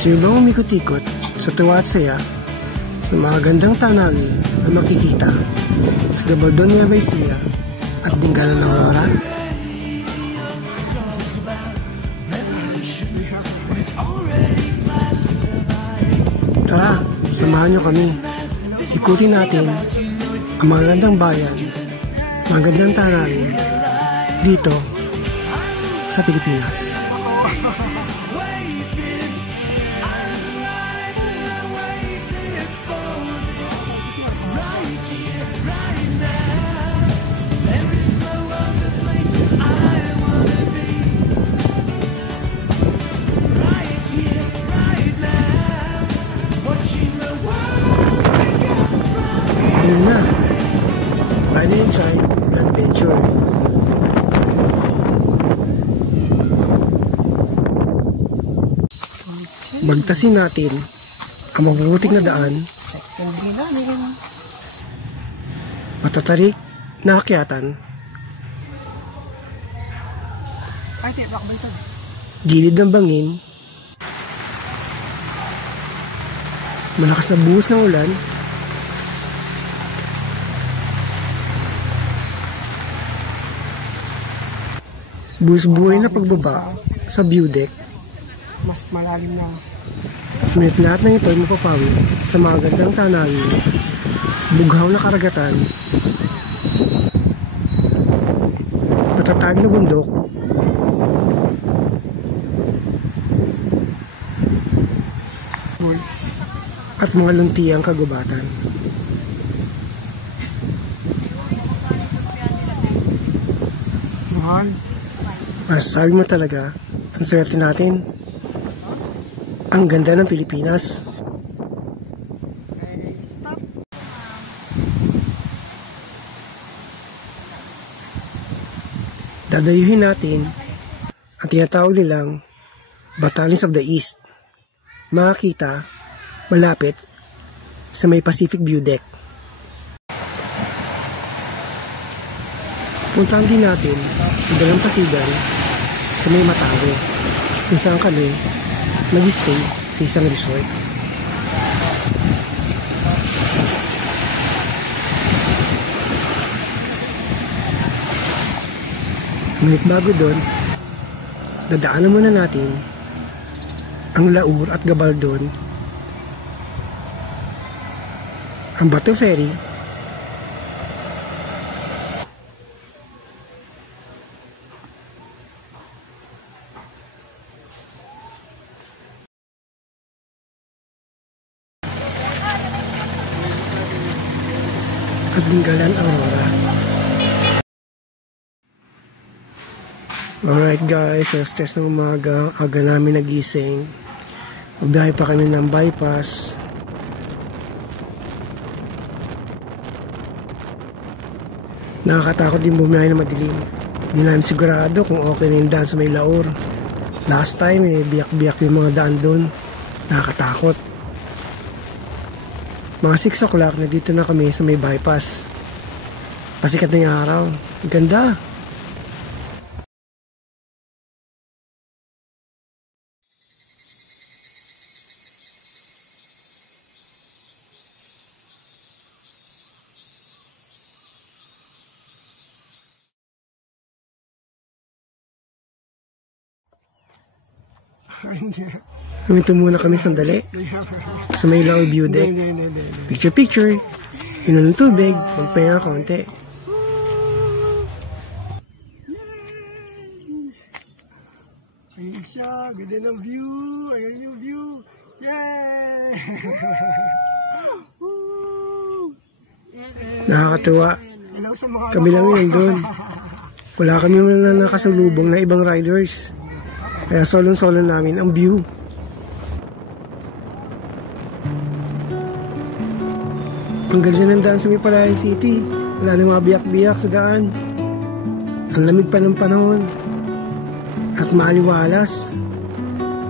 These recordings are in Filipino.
Gusto niyo bang umikot-ikot sa tuwa at saya sa mga gandang tanawin na makikita sa Gabaldon, Nueva Ecija at Dingalan ng Aurora? Tara, samahan niyo kami. Ikutin natin ang mga gandang bayan, mga gandang tanawin dito sa Pilipinas. Ayun na, Ride and Try Adventure. Bagtasin natin ang mabubuting na daan, matatarik na akyatan, gilid ng bangin, malakas na buhos ng ulan, buhos-buhay na pagbaba sa view deck. Mas malalim na. Ngunit lahat ng ito ay mapapawi sa mga gandang tanawin, bughaw na karagatan, matatag na bundok, at mga luntiang kagubatan. Mahal. Masasabi mo talaga, ang swerte natin. Ang ganda ng Pilipinas. Dadayuhin natin ang tinatawag nilang Batanes of the East. Makakita malapit sa may Pacific View Deck. Puntahan din natin ang Dalampasigan sa may Matago, kung saan kami nag-stay sa isang resort. Ngunit bago doon, dadaanan muna natin ang Laur at Gabaldon, ang Bato Ferry, at Dingalan Aurora. Alright guys, sa stress ng umaga, aga namin nagising. Magbiyahe pa kami ng bypass. Nakakatakot din bumiyahe na madilim. Hindi namin sigurado kung okay na yung daan sa may Laur. Last time biyak-biyak yung mga daan doon. Nakakatakot. Mga 6 o'clock na dito na kami sa may bypass. Pasikat na yung araw. Ganda. Huminto muna kami sandali sa may Laur View Deck. Picture. Inom ng tubig, magpahinga konti. Ayun siya, ganda ng view. Ayun yung view. Yay! Nakakatuwa. Kami lang yun doon. Wala kami na nakasalubong na ibang riders. Kaya solo-solo namin ang view. Ang ganda ng daan sa may Palayan City. Wala na mga biyak-biyak sa daan. Ang lamig pa ng panahon. At maaliwalas.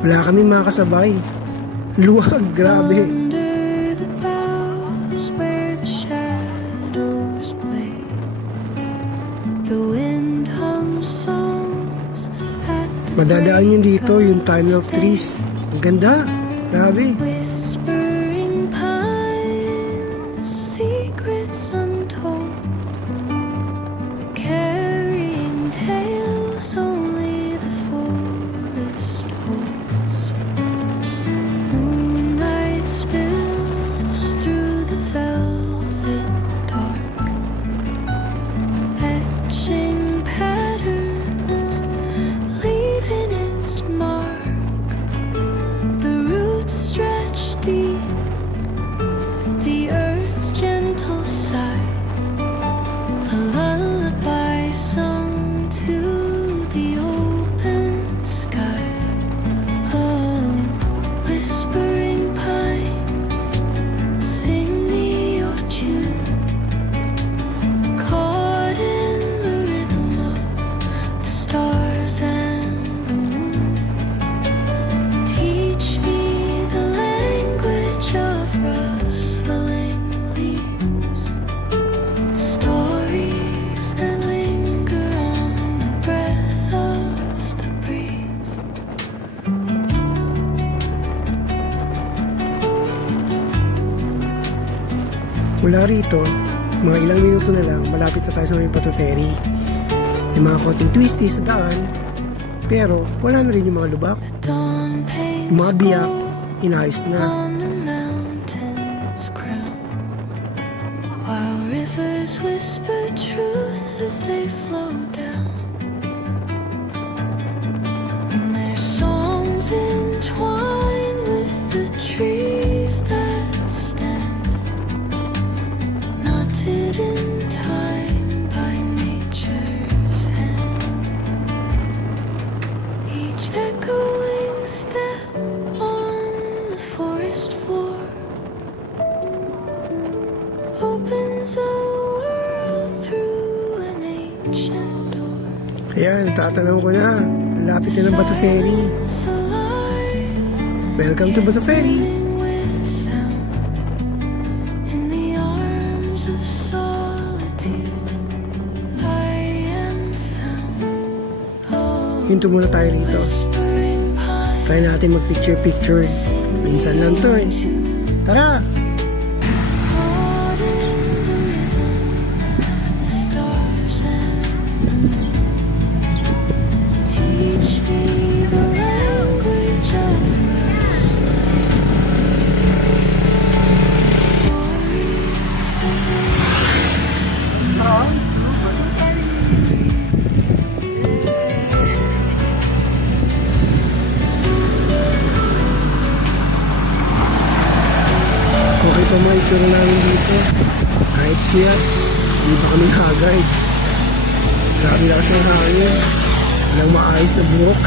Wala kami makasabay. Luwag, grabe. Madadaan yun dito, yung tunnel of trees. Ang ganda. Grabe. Whispering pines, secrets untold, carrying tales only the forest holds. Moonlight spills through the velvet dark, etching patterns, leaving its mark. The roots stretch deep, the earth's gentle sigh, a lullaby sung to the open sky. Oh, whispering pines, sing me your tune, caught in the rhythm of the stars and the moon. Teach me the language of rustling leaves, stories that linger on the breath of the breeze. Mula rito, mga ilang minuto na lang, malapit na tayo sa may Bato Ferry. May mga konting twisty sa daan, pero wala na rin yung mga lubak. Dawn Yung mga paints biyak, gold inayos na. on the mountain's crown, while rivers whisper truth as they flow down. And their songs entwine with the trees that stand, knotted in time by nature's hand. Each echoing step on the forest floor opens a world through an ancient door. Ayan, tatanaw ko na. Ang lapit na ng Bato Ferry. Silence alive, Welcome to Bato Ferry. filling with sound. In the arms of solitude, I am found. Oh, Hinto muna tayo rito. whispering pines, Try natin mag-picture-picture. Minsan lang to eh. Tara! caught in the rhythm, the stars and the moon. Teach me the language of rustling, stories that Okay pa mga itsura namin dito. Kahit kaya, hindi pa kami haggard. Grabe lakas ng hangin. Walang maayos na buhok.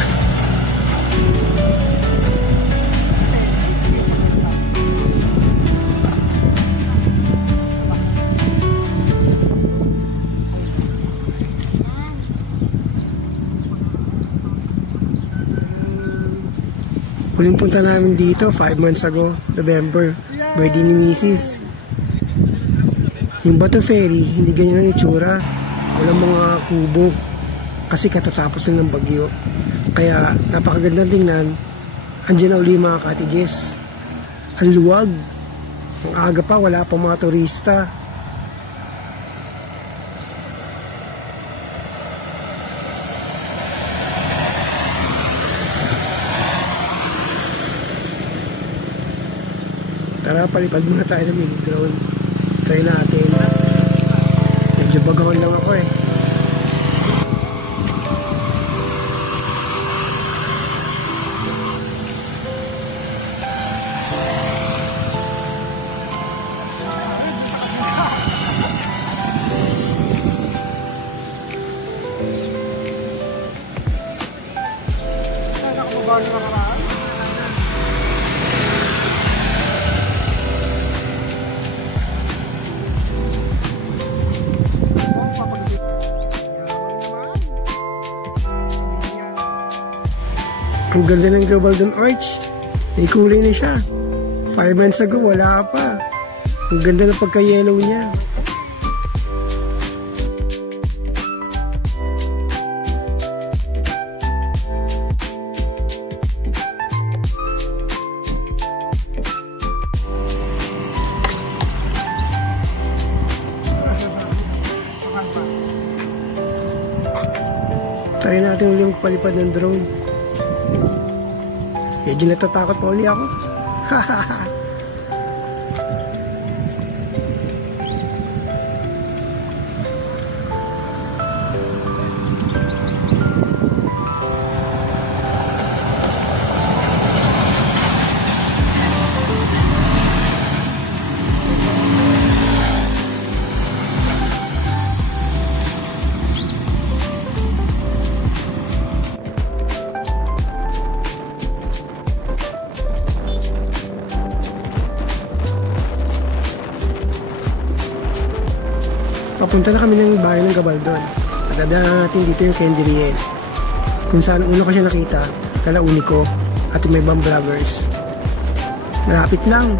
Huling punta namin dito 5 months ago, November, birthday ni Mrs. Yung Bato Ferry, hindi ganyan ang itsura. Walang mga kubo kasi katatapos na ng bagyo. Kaya napakagandang tingnan. Andiyan na uli yung mga cottages. Ang luwag. Ang aga pa, wala pa mga turista. Tara, palipad muna tayo ng mini drone. Try natin. Medyo bagawan lang ako eh. Ang ganda ng Gabaldon Arch. May kulay na siya. 5 months ago, wala pa. Ang ganda ng pagka-yellow niya. Try natin uli magpalipad ng drone. Medyo natatakot pa uli ako. Papunta na kami ng bahay ng Gabaldon at dadaanan natin dito yung Candy Riel, kung saan una ko siya nakita, kalauni ko at may ibang vloggers. Malapit lang.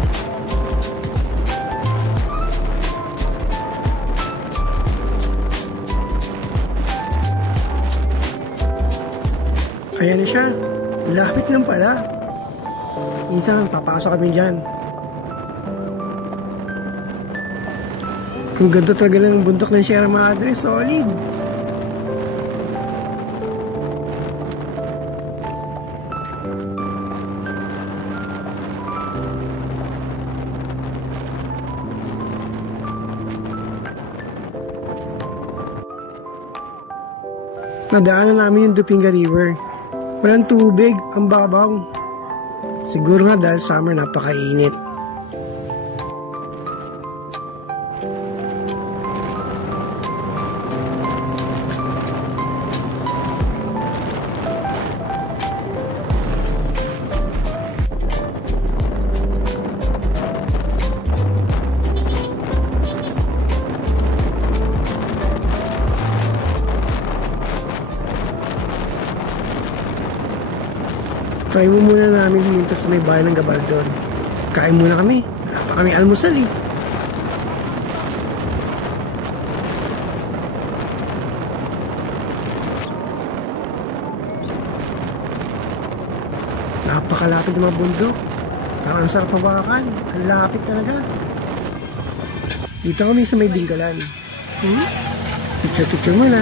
Ayan na siya. Malapit lang pala. Minsan papasok kami dyan. Ang ganda talaga ng bundok ng Sierra Madre, solid. Nadaanan namin yung Dupinga River. Walang tubig, ang babaw. Siguro nga dahil summer napakainit. Try mo muna namin huminto sa may bahay ng Gabaldon. Kain muna kami. Wala pa kami almusal eh. Napakalapit ng mga bundok. Parang ang sarap hawakan. Ang lapit talaga. Dito kami sa may Dinggalan. Picture muna.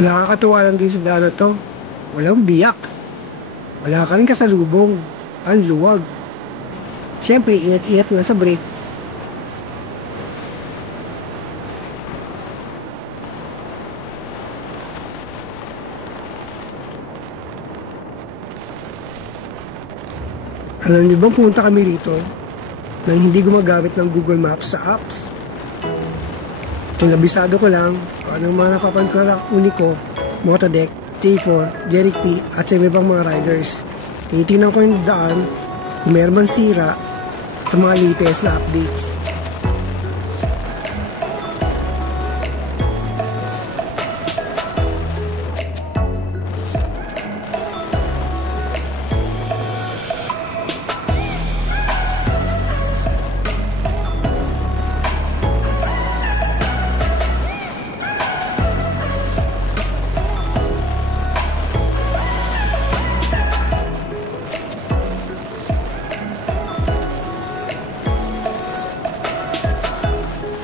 Nakakatuwa lang din sa daan na to. Walang biyak. Wala ka rin kasalubong. Ang luwag. Siyempre, ingat-ingat nga sa brake. Alam niyo bang pumunta kami rito nang hindi gumagamit ng Google Maps sa apps? Kinabisado ko lang kung anong mga napapan ko lang Unico, Motodeck, J4, Jeric P at sa ibang mga riders. Tinitingnan ko yung daan kung meron bang sira at mga latest na updates.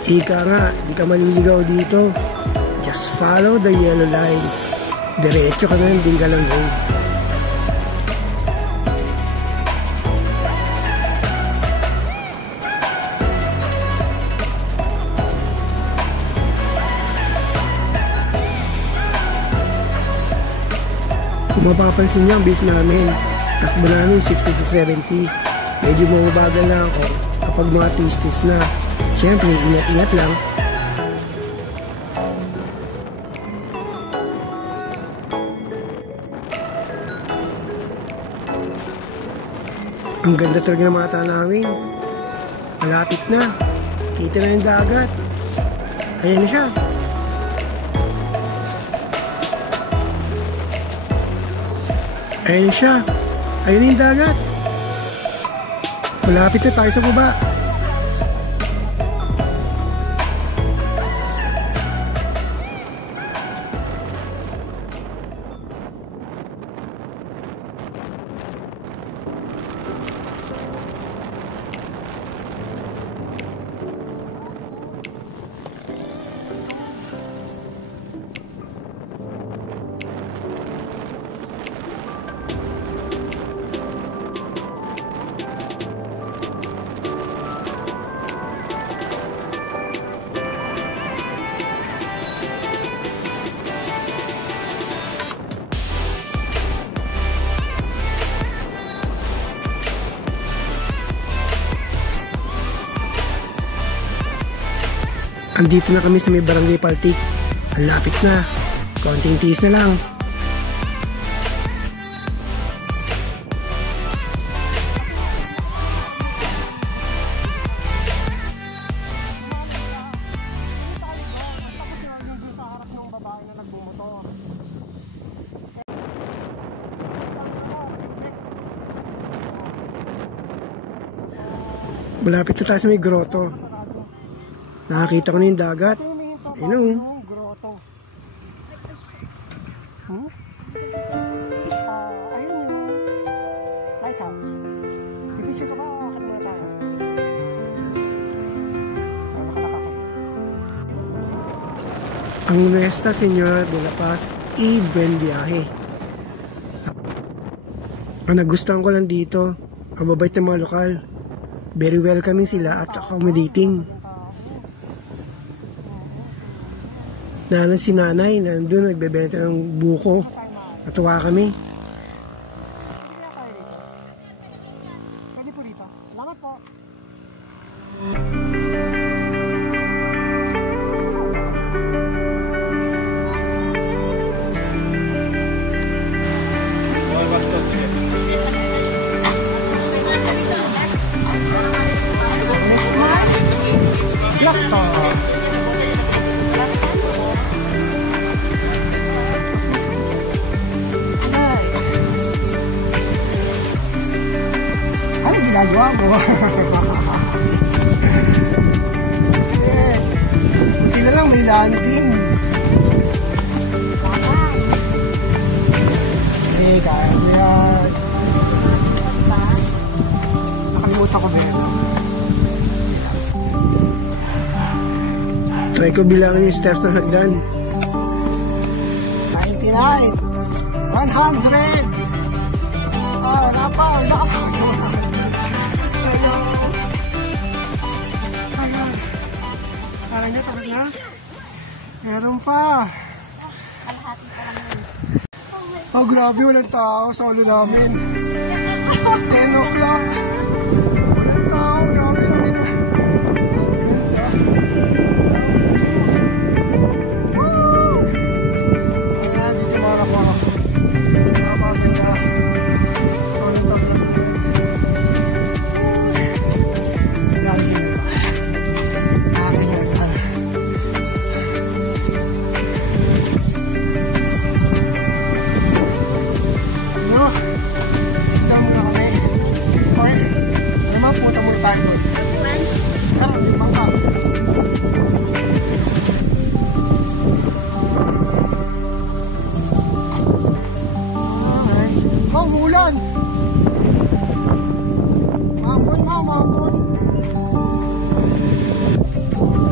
Ika nga, di ka maliligaw dito. Just follow the yellow lines. Diretso ka na ng Dinggalan Road. Kung mapapansin niyo ang base namin, takbo namin 60 to 70. Medyo mababagal na ako kapag mga twisties na. Siyempre, ingat-ingat lang. Ang ganda talaga ng mga tanawin. Malapit na. Kita na yung dagat. Ayan na siya. Ayan na siya. Ayan na yung dagat. Malapit na tayo sa baba. Andito na kami sa may Barangay Paltik. Ang lapit na. Konting tiis na lang. Malapit na tayo sa may grotto. Nakakita ko na yung dagat. Ayun o. Grotto. Ayun yung lighthouse. I-picture ka ba? Kakit muna tayo. Ang Nuestra Señora de la Paz y Buen Viaje. Ang nagustuhan ko lang dito, ang babait ng mga lokal. Very welcoming sila at accommodating. Nalang si nanay, nandun nagbebenta ng buko. Natuwa kami. Pwede po dito. Salamat po. Ano ginagawa mo? Hindi na lang may landing. Eh, kaya mo yan. Nakalimutan ko ba yan? Try ko bilangin yung steps ng hagdan. 99 100. Nakapasok. Parang niya tapos na? Meron pa. Oh, grabe, walang tao sa ulo namin. 10 o'clock. Walang tao, grabe namin. Ayan, dito mga ako. Nakapasok na.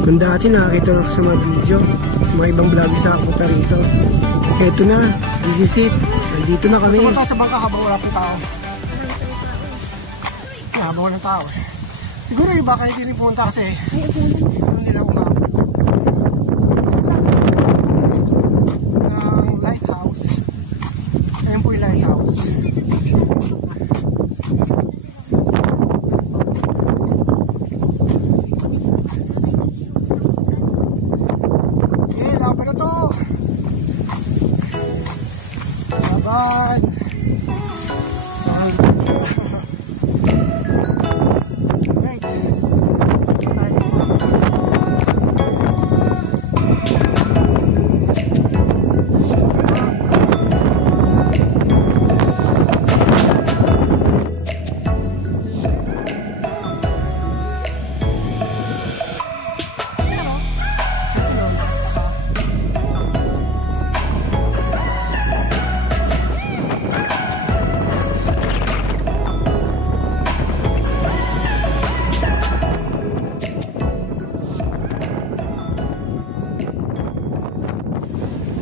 Kung dati nakakita lang sa mga video, mga ibang vlogger sa kapunta rito. Eto na, this is it. Nandito na kami. Tumunta sa bangka habang wala pong tao. Habang walang tao. Siguro iba kayo din pumunta kasi hindi nila umabot. Ang lighthouse. Ayan po yung lighthouse.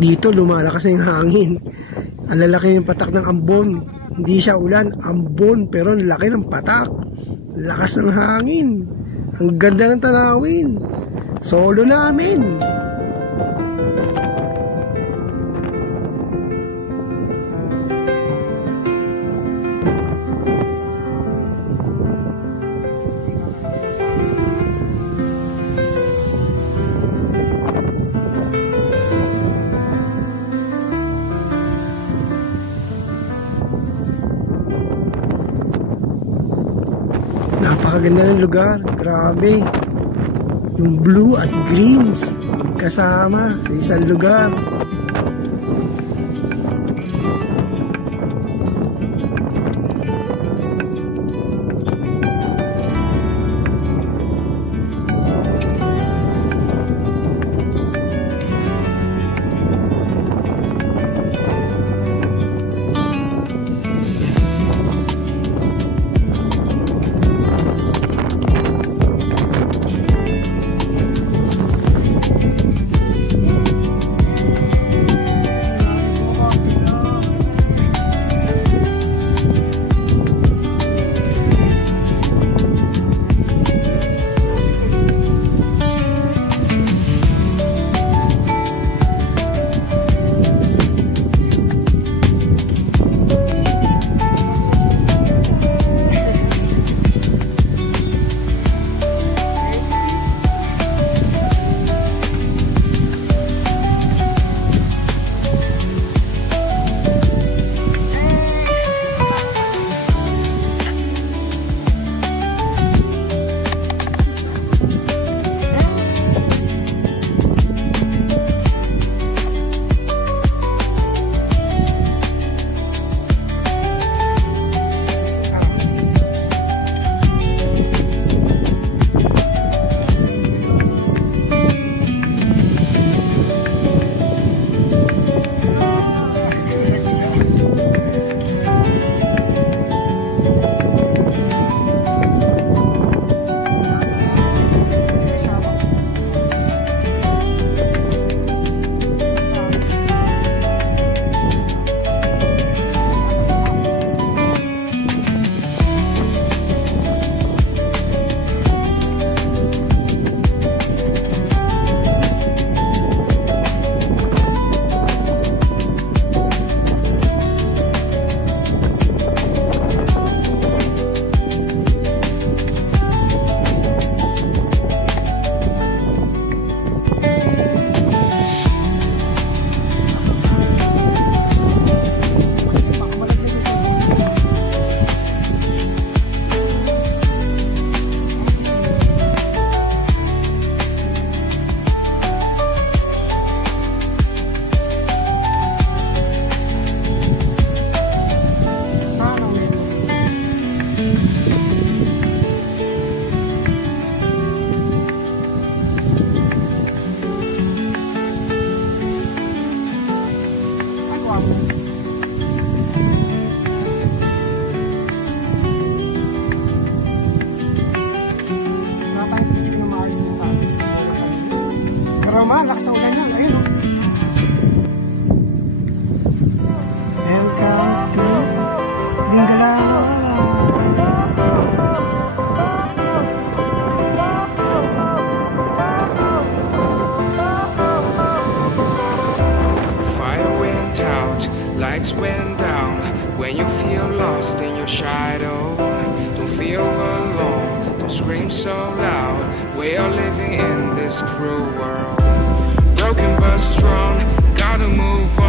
Dito lumalakas na yung hangin. Ang lalaki ng patak ng ambon. Hindi siya ulan, ambon, pero ang laki ng patak. Lakas ng hangin. Ang ganda ng tanawin. Solo namin. Napakaganda ng lugar. Grabe. Yung blue at greens magkasama sa isang lugar. Pero lakas ang ulan yan. Ayun, oh. Welcome to Lingalan. Fire went out, lights went down. When you feel lost in your shadow, don't feel alone, don't scream so loud. We are living in this cruel world, broken but strong, gotta move on.